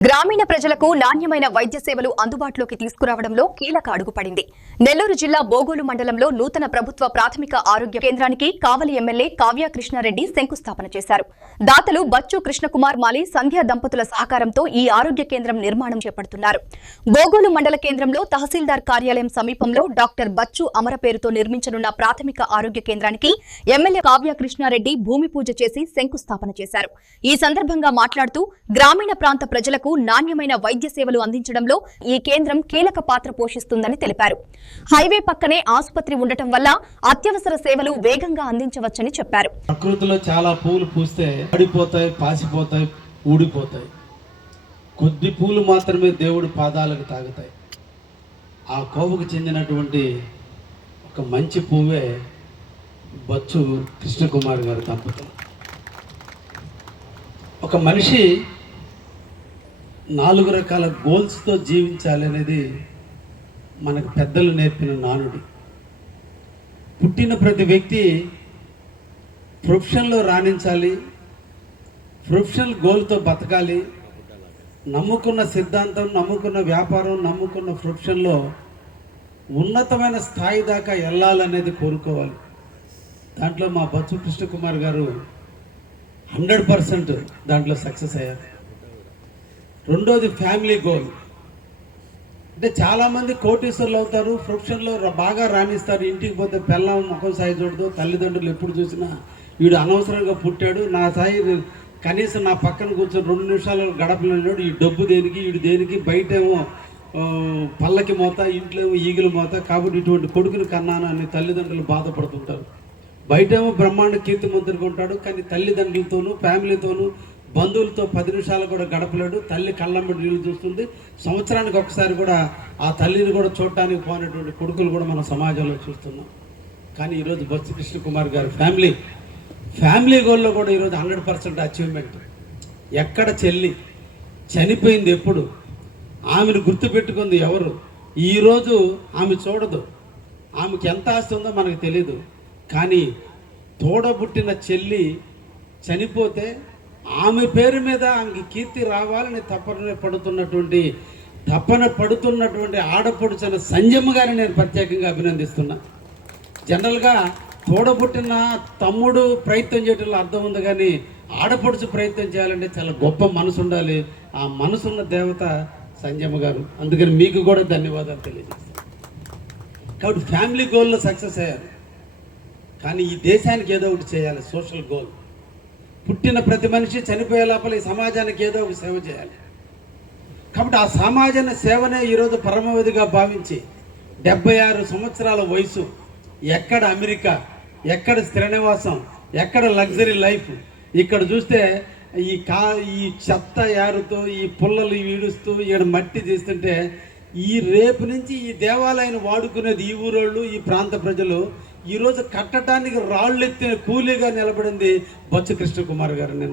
గ్రామీణ ప్రజలకు నాణ్యమైన వైద్య సేవలు అందుబాటులోకి తీసుకురావడంలో కీలక అడుగు పడింది. నెల్లూరు జిల్లా బోగోలు మండలంలో నూతన ప్రభుత్వ ప్రాథమిక ఆరోగ్య కేంద్రానికి కావలి ఎమ్మెల్యే కావ్య కృష్ణారెడ్డి శంకుస్థాపన చేశారు. దాతలు బచ్చు కృష్ణకుమార్ మాలి, సంధ్య దంపతుల సహకారంతో ఈ ఆరోగ్య కేంద్రం నిర్మాణం చేపడుతున్నారు. బోగోలు మండల కేంద్రంలో తహసీల్దార్ కార్యాలయం సమీపంలో డాక్టర్ బచ్చు అమర పేరుతో నిర్మించనున్న ప్రాథమిక ఆరోగ్య కేంద్రానికి ఎమ్మెల్యే కావ్య కృష్ణారెడ్డి భూమి పూజ చేసి శంకుస్థాపన చేశారు. ఈ సందర్భంగా మాట్లాడుతూ గ్రామీణ ప్రాంత ప్రజలకు నాణ్యమైన వైద్య సేవలు అందించడంలో ఈ కేంద్రం కీలక పాత్ర పోషిస్తుందని తెలిపారు. హైవే పక్కనే ఆసుపత్రి ఉండటం వల్ల అత్యవసర సేవలు వేగంగా అందించవచ్చని చెప్పారు. ప్రకృతిలో చాలా పూలు పూస్తే పడిపోతాయి, పాసిపోతాయి, ఊడిపోతాయి. కొద్ది పూలు మాత్రమే దేవుడి పాదాలకు తాగుతాయి. ఆ కోవకు చెందినటువంటి ఒక మంచి పువ్వే బచ్చు కృష్ణకుమార్ గారి దంపతులు. ఒక మనిషి 4 రకాల గోల్స్తో జీవించాలి అనేది మనకు పెద్దలు నేర్పిన నానుడి. పుట్టిన ప్రతి వ్యక్తి ప్రొఫెషన్లో రాణించాలి, ప్రొఫెషనల్ గోల్తో బతకాలి, నమ్ముకున్న సిద్ధాంతం, నమ్ముకున్న వ్యాపారం, నమ్ముకున్న ప్రొఫెషన్లో ఉన్నతమైన స్థాయి దాకా వెళ్ళాలనేది కోరుకోవాలి. దాంట్లో మా బచ్చు కృష్ణకుమార్ గారు 100% దాంట్లో సక్సెస్ అయ్యారు. రెండోది ఫ్యామిలీ గోల్. అంటే చాలామంది కోటీశ్వర్లు అవుతారు, ప్రొఫెషన్లో బాగా రాణిస్తారు, ఇంటికి పోతే పిల్లం ముఖం సాయి చూడదు, తల్లిదండ్రులు ఎప్పుడు చూసినా వీడు అనవసరంగా పుట్టాడు, నా సాయి కనీసం నా పక్కన కూర్చొని 2 నిమిషాలు గడపలేడు, ఈ డబ్బు దేనికి, వీడు దేనికి, బయటేమో పల్లకి మోత, ఇంట్లో ఏమో ఈగిల మోత, కాబట్టి ఇటువంటి కొడుకుని కన్నాను అని తల్లిదండ్రులు బాధపడుతుంటారు. బయటేమో బ్రహ్మాండ కీర్తిమంతుడిగా ఉంటాడు, కానీ తల్లిదండ్రులతోనూ ఫ్యామిలీతోనూ బంధువులతో 10 నిమిషాలు కూడా గడపలేడు. తల్లి కళ్ళమ్మడి నీళ్ళు చూస్తుంది. సంవత్సరానికి ఒకసారి కూడా ఆ తల్లిని కూడా చూడటానికి పోయినటువంటి కొడుకులు కూడా మనం సమాజంలో చూస్తున్నాం. కానీ ఈరోజు బచ్చు కృష్ణకుమార్ గారి ఫ్యామిలీ గోల్లో కూడా ఈరోజు 100% అచీవ్మెంట్. ఎక్కడ చెల్లి చనిపోయింది, ఎప్పుడు ఆమెను గుర్తుపెట్టుకుంది ఎవరు, ఈరోజు ఆమె చూడదు, ఆమెకి ఎంత ఆస్తి ఉందో మనకు తెలీదు. కానీ తోడబుట్టిన చెల్లి చనిపోతే ఆమె పేరు మీద ఆమెకి కీర్తి రావాలని తపన పడుతున్నటువంటి ఆడపడుచిన సంజయమ్మ గారిని నేను ప్రత్యేకంగా అభినందిస్తున్నా. జనరల్గా తోడబుట్టిన తమ్ముడు ప్రయత్నం చేయడంలో అర్థం ఉంది, కానీ ఆడపడుచు ప్రయత్నం చేయాలంటే చాలా గొప్ప మనసు ఉండాలి. ఆ మనసున్న దేవత సంజయమ్మ గారు. అందుకని మీకు కూడా ధన్యవాదాలు తెలియజేస్తాను. కాబట్టి ఫ్యామిలీ గోల్లో సక్సెస్ అయ్యారు. కానీ ఈ దేశానికి ఏదో ఒకటి చేయాలి, సోషల్ గోల్. పుట్టిన ప్రతి మనిషి చనిపోయే లోపల ఈ సమాజానికి ఏదో ఒక సేవ చేయాలి. కాబట్టి ఆ సమాజాన్ని సేవనే ఈరోజు పరమవిధిగా భావించి 76 సంవత్సరాల వయసు, ఎక్కడ అమెరికా, ఎక్కడ స్థిర నివాసం, ఎక్కడ లగ్జరీ లైఫ్. ఇక్కడ చూస్తే ఈ చెత్త యారుతో, ఈ పుల్లలు ఈడుస్తూ, ఈడ మట్టి తీస్తుంటే ఈ రేపు నుంచి ఈ దేవాలయాన్ని వాడుకునేది ఈ ఊరోళ్ళు, ఈ ప్రాంత ప్రజలు. ఈరోజు కట్టడానికి రాళ్ళు ఎత్తిన కూలీగా నిలబడింది బచ్చు కృష్ణకుమార్ గారు. నేను